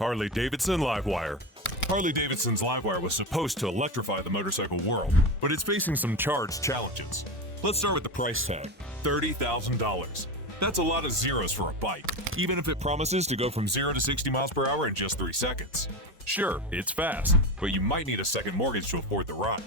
Harley-Davidson Livewire. Harley-Davidson's Livewire was supposed to electrify the motorcycle world, but it's facing some charged challenges. Let's start with the price tag, $30,000. That's a lot of zeros for a bike, even if it promises to go from 0 to 60 miles per hour in just 3 seconds. Sure, it's fast, but you might need a second mortgage to afford the ride.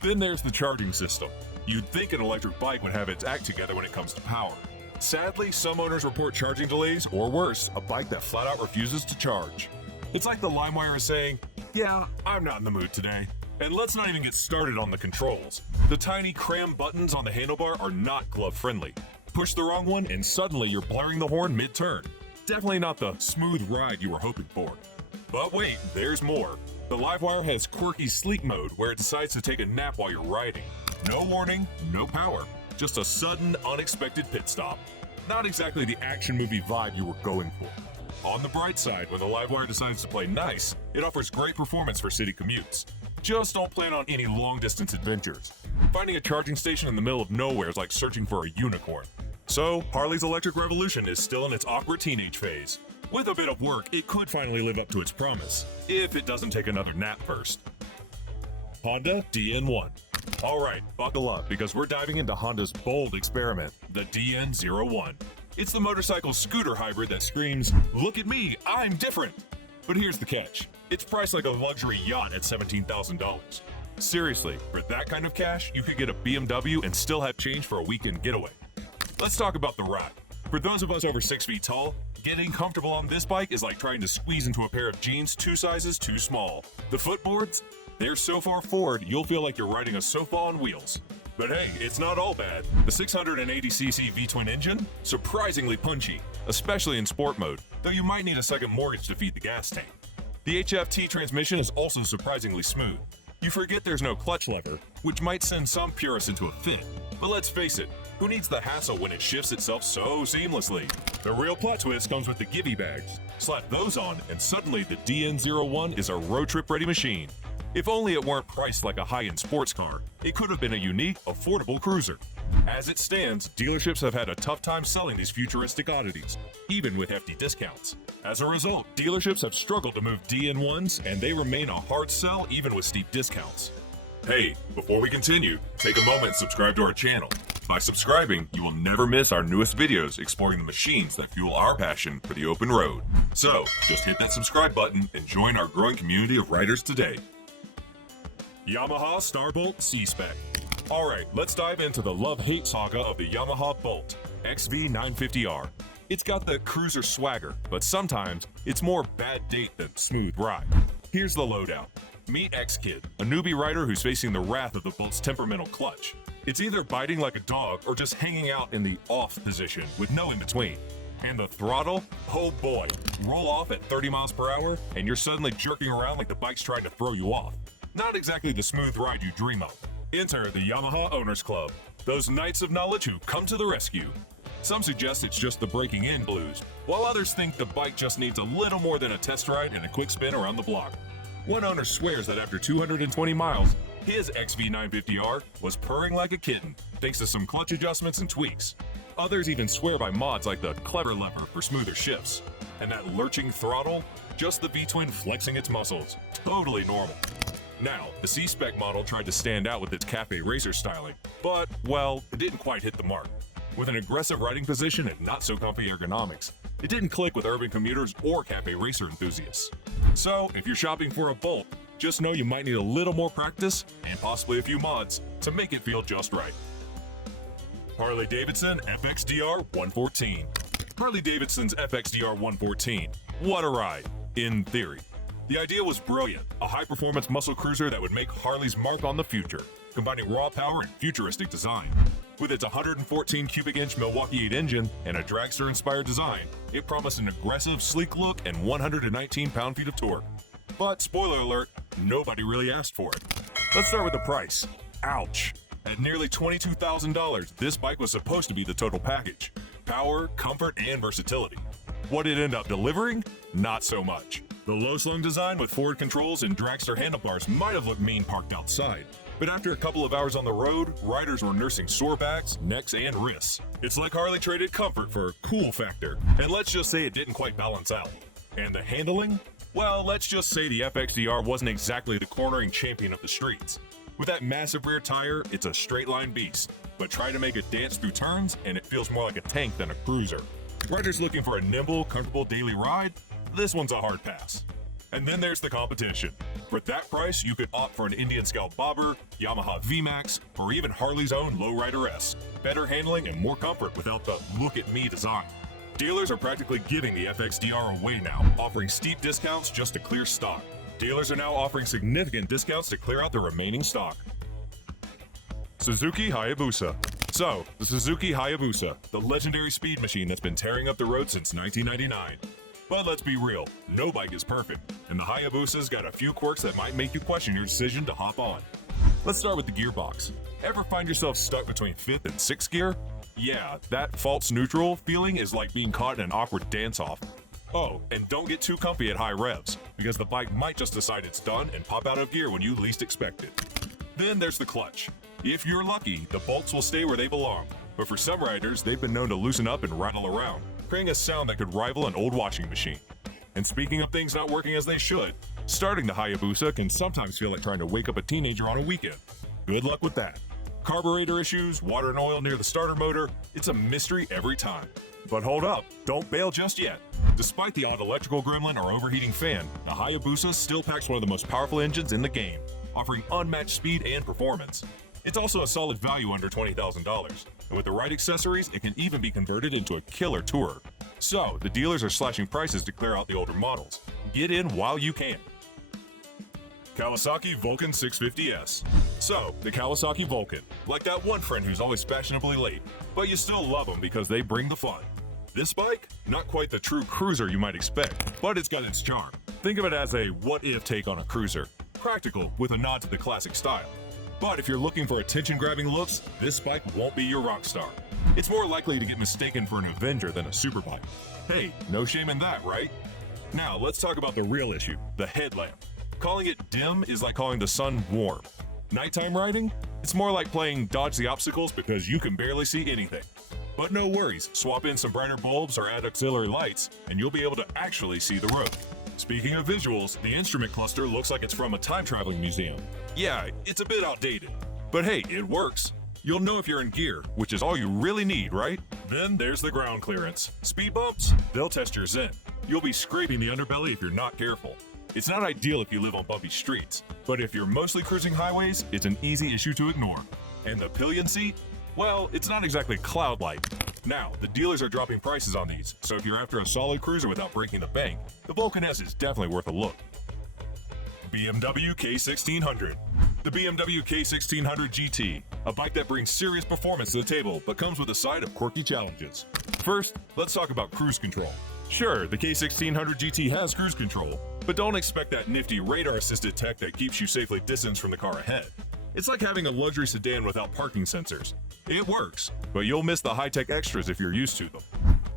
Then there's the charging system. You'd think an electric bike would have its act together when it comes to power. Sadly, some owners report charging delays, or worse, a bike that flat out refuses to charge. It's like the LimeWire is saying, yeah, I'm not in the mood today. And let's not even get started on the controls. The tiny cram buttons on the handlebar are not glove-friendly. Push the wrong one and suddenly you're blaring the horn mid-turn. Definitely not the smooth ride you were hoping for. But wait, there's more. The Livewire has quirky sleep mode where it decides to take a nap while you're riding. No warning, no power. Just a sudden, unexpected pit stop. Not exactly the action movie vibe you were going for. On the bright side, when the Livewire decides to play nice, it offers great performance for city commutes. Just don't plan on any long-distance adventures. Finding a charging station in the middle of nowhere is like searching for a unicorn. So, Harley's electric revolution is still in its awkward teenage phase. With a bit of work, it could finally live up to its promise, if it doesn't take another nap first. Honda DN1. Alright, buckle up because we're diving into Honda's bold experiment, the DN01. It's the motorcycle scooter hybrid that screams, "Look at me, I'm different!" But here's the catch. It's priced like a luxury yacht at $17,000. Seriously, for that kind of cash, you could get a BMW and still have change for a weekend getaway. Let's talk about the ride. For those of us over 6 feet tall, getting comfortable on this bike is like trying to squeeze into a pair of jeans 2 sizes too small. The footboards? They're so far forward, you'll feel like you're riding a sofa on wheels. But hey, it's not all bad. The 680cc V-twin engine? Surprisingly punchy, especially in sport mode, though you might need a second mortgage to feed the gas tank. The HFT transmission is also surprisingly smooth. You forget there's no clutch lever, which might send some purists into a fit. But let's face it, who needs the hassle when it shifts itself so seamlessly? The real plot twist comes with the Gibby bags. Slap those on, and suddenly the DN01 is a road trip ready machine. If only it weren't priced like a high-end sports car, it could have been a unique, affordable cruiser. As it stands, dealerships have had a tough time selling these futuristic oddities, even with hefty discounts. As a result, dealerships have struggled to move DN1s, and they remain a hard sell even with steep discounts. Hey, before we continue, take a moment and subscribe to our channel. By subscribing, you will never miss our newest videos exploring the machines that fuel our passion for the open road. So, just hit that subscribe button and join our growing community of riders today. Yamaha Starbolt C-Spec. Alright, let's dive into the love-hate saga of the Yamaha Bolt XV950R. It's got the cruiser swagger, but sometimes it's more bad date than smooth ride. Here's the lowdown. Meet X-Kid, a newbie rider who's facing the wrath of the Bolt's temperamental clutch. It's either biting like a dog or just hanging out in the off position with no in-between. And the throttle? Oh boy. Roll off at 30 miles per hour and you're suddenly jerking around like the bike's trying to throw you off. Not exactly the smooth ride you dream of. Enter the Yamaha Owners Club, those knights of knowledge who come to the rescue. Some suggest it's just the breaking in blues, while others think the bike just needs a little more than a test ride and a quick spin around the block. One owner swears that after 220 miles, his XV950R was purring like a kitten, thanks to some clutch adjustments and tweaks. Others even swear by mods like the clever lever for smoother shifts. And that lurching throttle? Just the V-twin flexing its muscles. Totally normal. Now, the C-Spec model tried to stand out with its cafe racer styling, but, well, it didn't quite hit the mark. With an aggressive riding position and not-so-comfy ergonomics, it didn't click with urban commuters or cafe racer enthusiasts. So, if you're shopping for a Bolt, just know you might need a little more practice, and possibly a few mods, to make it feel just right. Harley-Davidson FXDR 114. Harley-Davidson's FXDR 114. What a ride, in theory. The idea was brilliant, a high-performance muscle cruiser that would make Harley's mark on the future, combining raw power and futuristic design. With its 114 cubic inch Milwaukee 8 engine and a dragster-inspired design, it promised an aggressive, sleek look and 119 pound-feet of torque. But, spoiler alert, nobody really asked for it. Let's start with the price. Ouch! At nearly $22,000, this bike was supposed to be the total package. Power, comfort, and versatility. What it ended up delivering? Not so much. The low-slung design with forward controls and dragster handlebars might have looked mean parked outside. But after a couple of hours on the road, riders were nursing sore backs, necks, and wrists. It's like Harley traded comfort for cool factor, and let's just say it didn't quite balance out. And the handling? Well, let's just say the FXDR wasn't exactly the cornering champion of the streets. With that massive rear tire, it's a straight line beast, but try to make it dance through turns and it feels more like a tank than a cruiser. Riders looking for a nimble, comfortable daily ride? This one's a hard pass. And then there's the competition. For that price, you could opt for an Indian Scout Bobber, Yamaha VMAX, or even Harley's own Lowrider S. Better handling and more comfort without the look-at-me design. Dealers are practically giving the FXDR away now, offering steep discounts just to clear stock. Dealers are now offering significant discounts to clear out the remaining stock. Suzuki Hayabusa. So, the Suzuki Hayabusa, the legendary speed machine that's been tearing up the road since 1999. But let's be real, no bike is perfect, and the Hayabusa's got a few quirks that might make you question your decision to hop on. Let's start with the gearbox. Ever find yourself stuck between 5th and 6th gear? Yeah, that false neutral feeling is like being caught in an awkward dance-off. Oh, and don't get too comfy at high revs, because the bike might just decide it's done and pop out of gear when you least expect it. Then there's the clutch. If you're lucky, the bolts will stay where they belong, but for some riders, they've been known to loosen up and rattle around, creating a sound that could rival an old washing machine. And speaking of things not working as they should, starting the Hayabusa can sometimes feel like trying to wake up a teenager on a weekend. Good luck with that. Carburetor issues, water and oil near the starter motor, it's a mystery every time. But hold up, don't bail just yet. Despite the odd electrical gremlin or overheating fan, the Hayabusa still packs one of the most powerful engines in the game, offering unmatched speed and performance. It's also a solid value under $20,000, and with the right accessories, it can even be converted into a killer tourer. So, the dealers are slashing prices to clear out the older models. Get in while you can. Kawasaki Vulcan 650S. So, the Kawasaki Vulcan, like that one friend who's always fashionably late, but you still love them because they bring the fun. This bike? Not quite the true cruiser you might expect, but it's got its charm. Think of it as a what-if take on a cruiser. Practical, with a nod to the classic style. But if you're looking for attention-grabbing looks, this bike won't be your rock star. It's more likely to get mistaken for an Avenger than a superbike. Hey, no shame in that, right? Now, let's talk about the real issue, the headlamp. Calling it dim is like calling the sun warm. Nighttime riding? It's more like playing dodge the obstacles because you can barely see anything. But no worries, swap in some brighter bulbs or add auxiliary lights, and you'll be able to actually see the road. Speaking of visuals, the instrument cluster looks like it's from a time-traveling museum. Yeah, it's a bit outdated, but hey, it works. You'll know if you're in gear, which is all you really need, right? Then there's the ground clearance. Speed bumps? They'll test your zen. You'll be scraping the underbelly if you're not careful. It's not ideal if you live on bumpy streets, but if you're mostly cruising highways, it's an easy issue to ignore. And the pillion seat? Well, it's not exactly cloud-like. Now, the dealers are dropping prices on these, so if you're after a solid cruiser without breaking the bank, the Vulcan S is definitely worth a look. BMW K1600. The BMW K1600 GT, a bike that brings serious performance to the table, but comes with a side of quirky challenges. First, let's talk about cruise control. Sure, the K1600 GT has cruise control, but don't expect that nifty radar-assisted tech that keeps you safely distanced from the car ahead. It's like having a luxury sedan without parking sensors. It works, but you'll miss the high-tech extras if you're used to them.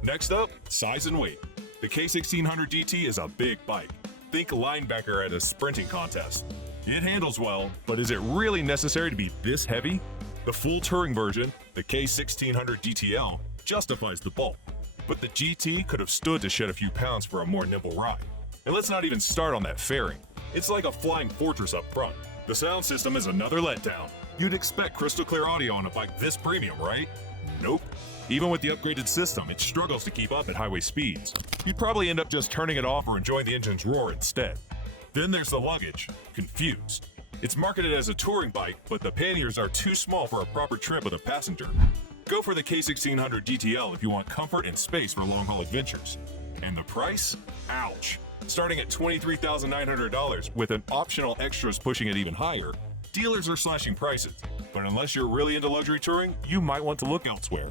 Next up, size and weight. The K1600 GT is a big bike. Think linebacker at a sprinting contest. It handles well, but is it really necessary to be this heavy? The full touring version, the K1600 GTL, justifies the bulk, but the GT could have stood to shed a few pounds for a more nimble ride. And let's not even start on that fairing. It's like a flying fortress up front. The sound system is another letdown. You'd expect crystal clear audio on a bike this premium, right? Nope. Even with the upgraded system, it struggles to keep up at highway speeds. You'd probably end up just turning it off or enjoying the engine's roar instead. Then there's the luggage. Confused. It's marketed as a touring bike, but the panniers are too small for a proper trip with a passenger. Go for the K1600 GTL if you want comfort and space for long-haul adventures. And the price? Ouch. Starting at $23,900 with an optional extras pushing it even higher, dealers are slashing prices. But unless you're really into luxury touring, you might want to look elsewhere.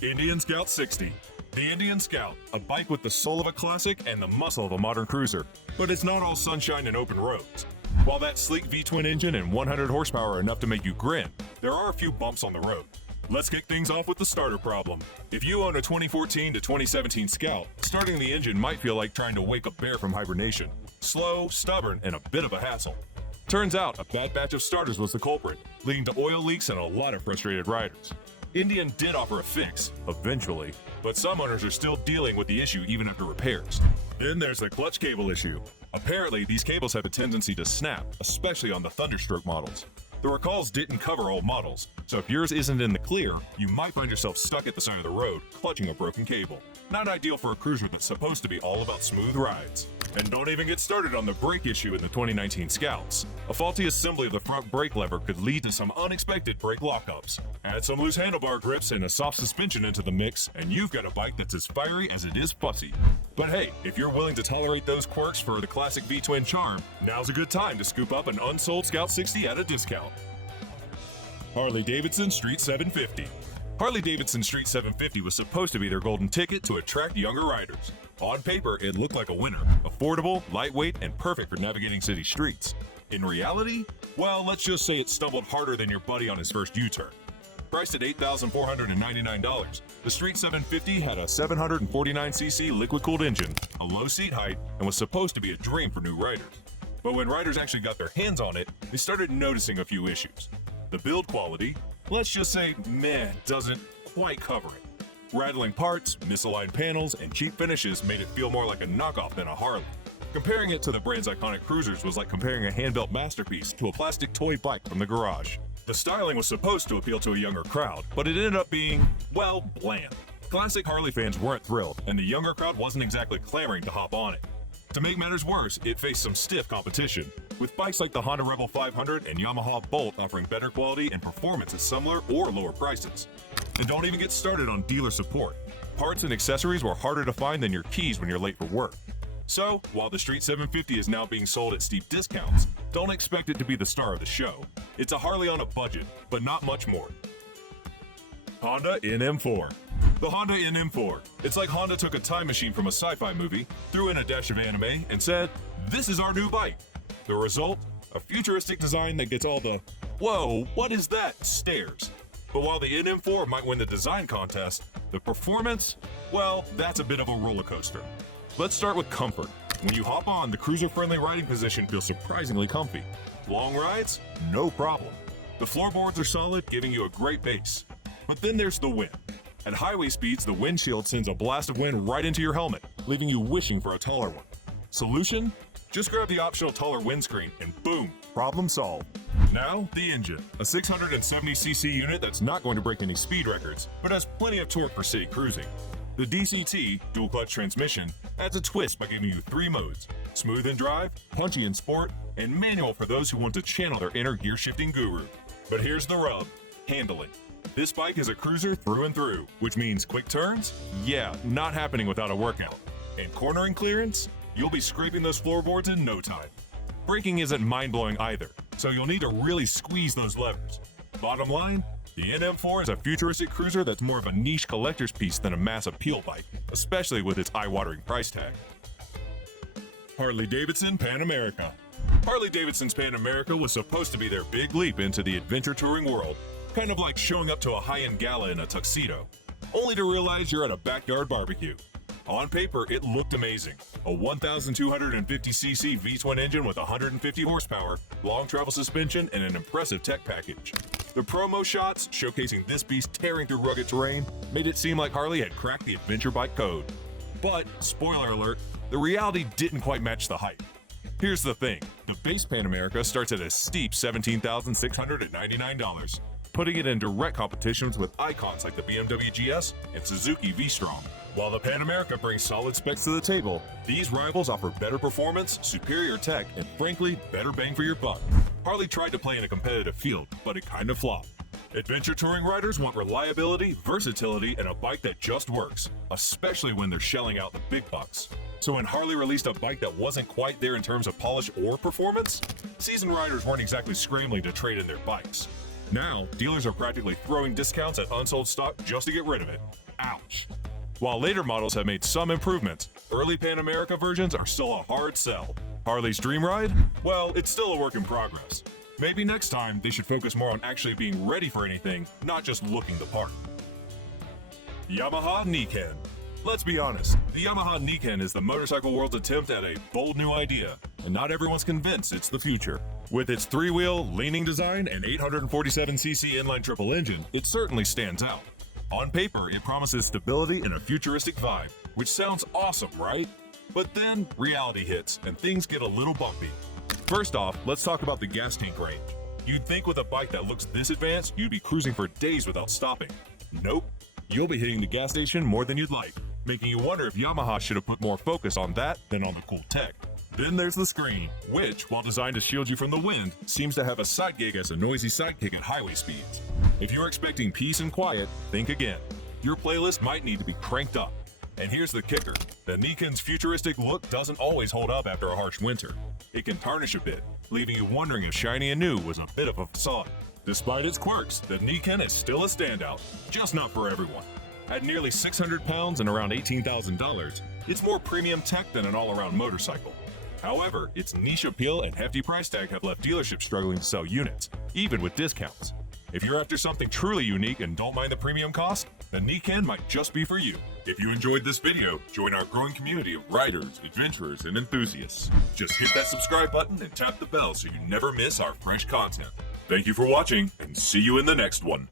Indian Scout 60. The Indian Scout, a bike with the soul of a classic and the muscle of a modern cruiser. But it's not all sunshine and open roads. While that sleek V-twin engine and 100 horsepower are enough to make you grin, there are a few bumps on the road. Let's kick things off with the starter problem. If you own a 2014 to 2017 Scout, starting the engine might feel like trying to wake a bear from hibernation. Slow, stubborn, and a bit of a hassle. Turns out, a bad batch of starters was the culprit, leading to oil leaks and a lot of frustrated riders. Indian did offer a fix, eventually, but some owners are still dealing with the issue even after repairs. Then there's the clutch cable issue. Apparently, these cables have a tendency to snap, especially on the Thunderstroke models. The recalls didn't cover all models, so if yours isn't in the clear, you might find yourself stuck at the side of the road, clutching a broken cable. Not ideal for a cruiser that's supposed to be all about smooth rides. And don't even get started on the brake issue in the 2019 Scouts. A faulty assembly of the front brake lever could lead to some unexpected brake lockups. Add some loose handlebar grips and a soft suspension into the mix, and you've got a bike that's as fiery as it is fussy. But hey, if you're willing to tolerate those quirks for the classic V-twin charm, now's a good time to scoop up an Unsold Scout 60 at a discount. Harley-Davidson Street 750. Harley-Davidson Street 750 was supposed to be their golden ticket to attract younger riders. On paper, it looked like a winner, affordable, lightweight, and perfect for navigating city streets. In reality, well, let's just say it stumbled harder than your buddy on his first U-turn. Priced at $8,499, the Street 750 had a 749cc liquid-cooled engine, a low seat height, and was supposed to be a dream for new riders. But when riders actually got their hands on it, they started noticing a few issues. The build quality, let's just say meh, doesn't quite cover it. Rattling parts, misaligned panels, and cheap finishes made it feel more like a knockoff than a Harley. Comparing it to the brand's iconic cruisers was like comparing a hand-built masterpiece to a plastic toy bike from the garage. The styling was supposed to appeal to a younger crowd, but it ended up being, well, bland. Classic Harley fans weren't thrilled, and the younger crowd wasn't exactly clamoring to hop on it. To make matters worse, it faced some stiff competition, with bikes like the Honda Rebel 500 and Yamaha Bolt offering better quality and performance at similar or lower prices. And don't even get started on dealer support. Parts and accessories were harder to find than your keys when you're late for work. So, while the Street 750 is now being sold at steep discounts, don't expect it to be the star of the show. It's a Harley on a budget, but not much more. Honda NM4. The Honda NM4. It's like Honda took a time machine from a sci-fi movie, threw in a dash of anime, and said, "This is our new bike." The result? A futuristic design that gets all the, "Whoa, what is that?" stares. But while the NM4 might win the design contest, the performance? Well, that's a bit of a roller coaster. Let's start with comfort. When you hop on, the cruiser-friendly riding position feels surprisingly comfy. Long rides? No problem. The floorboards are solid, giving you a great base. But then there's the wind. At highway speeds, the windshield sends a blast of wind right into your helmet, leaving you wishing for a taller one. Solution? Just grab the optional taller windscreen and boom, problem solved. Now, the engine. A 670cc unit that's not going to break any speed records, but has plenty of torque for city cruising. The DCT, dual clutch transmission, adds a twist by giving you 3 modes: smooth in drive, punchy in sport, and manual for those who want to channel their inner gear shifting guru. But here's the rub: handling. This bike is a cruiser through and through, which means quick turns? Yeah, not happening without a workout. And cornering clearance? You'll be scraping those floorboards in no time. Braking isn't mind-blowing either, so you'll need to really squeeze those levers. Bottom line, the NM4 is a futuristic cruiser that's more of a niche collector's piece than a mass appeal bike, especially with its eye-watering price tag. Harley-Davidson Pan America. Harley-Davidson's Pan America was supposed to be their big leap into the adventure touring world, kind of like showing up to a high-end gala in a tuxedo, only to realize you're at a backyard barbecue. On paper, it looked amazing. A 1,250cc V-twin engine with 150 horsepower, long travel suspension, and an impressive tech package. The promo shots, showcasing this beast tearing through rugged terrain, made it seem like Harley had cracked the adventure bike code. But, spoiler alert, the reality didn't quite match the hype. Here's the thing, the base Pan America starts at a steep $17,699, putting it in direct competitions with icons like the BMW GS and Suzuki V-Strom. While the Pan America brings solid specs to the table, these rivals offer better performance, superior tech, and frankly, better bang for your buck. Harley tried to play in a competitive field, but it kind of flopped. Adventure touring riders want reliability, versatility, and a bike that just works, especially when they're shelling out the big bucks. So when Harley released a bike that wasn't quite there in terms of polish or performance, seasoned riders weren't exactly scrambling to trade in their bikes. Now, dealers are practically throwing discounts at unsold stock just to get rid of it. Ouch. While later models have made some improvements, early Pan America versions are still a hard sell. Harley's dream ride? Well, it's still a work in progress. Maybe next time they should focus more on actually being ready for anything, not just looking the part. Yamaha Niken. Let's be honest, the Yamaha Niken is the motorcycle world's attempt at a bold new idea, and not everyone's convinced it's the future. With its three-wheel, leaning design and 847cc inline triple engine, it certainly stands out. On paper, it promises stability and a futuristic vibe, which sounds awesome, right? But then, reality hits, and things get a little bumpy. First off, let's talk about the gas tank range. You'd think with a bike that looks this advanced, you'd be cruising for days without stopping. Nope. You'll be hitting the gas station more than you'd like, making you wonder if Yamaha should have put more focus on that than on the cool tech. Then there's the screen, which, while designed to shield you from the wind, seems to have a side gig as a noisy sidekick at highway speeds. If you're expecting peace and quiet, think again. Your playlist might need to be cranked up. And here's the kicker. The Niken's futuristic look doesn't always hold up after a harsh winter. It can tarnish a bit, leaving you wondering if shiny and new was a bit of a facade. Despite its quirks, the Niken is still a standout, just not for everyone. At nearly 600 pounds and around $18,000, it's more premium tech than an all-around motorcycle. However, its niche appeal and hefty price tag have left dealerships struggling to sell units, even with discounts. If you're after something truly unique and don't mind the premium cost, the Niken might just be for you. If you enjoyed this video, join our growing community of riders, adventurers, and enthusiasts. Just hit that subscribe button and tap the bell so you never miss our fresh content. Thank you for watching, and see you in the next one.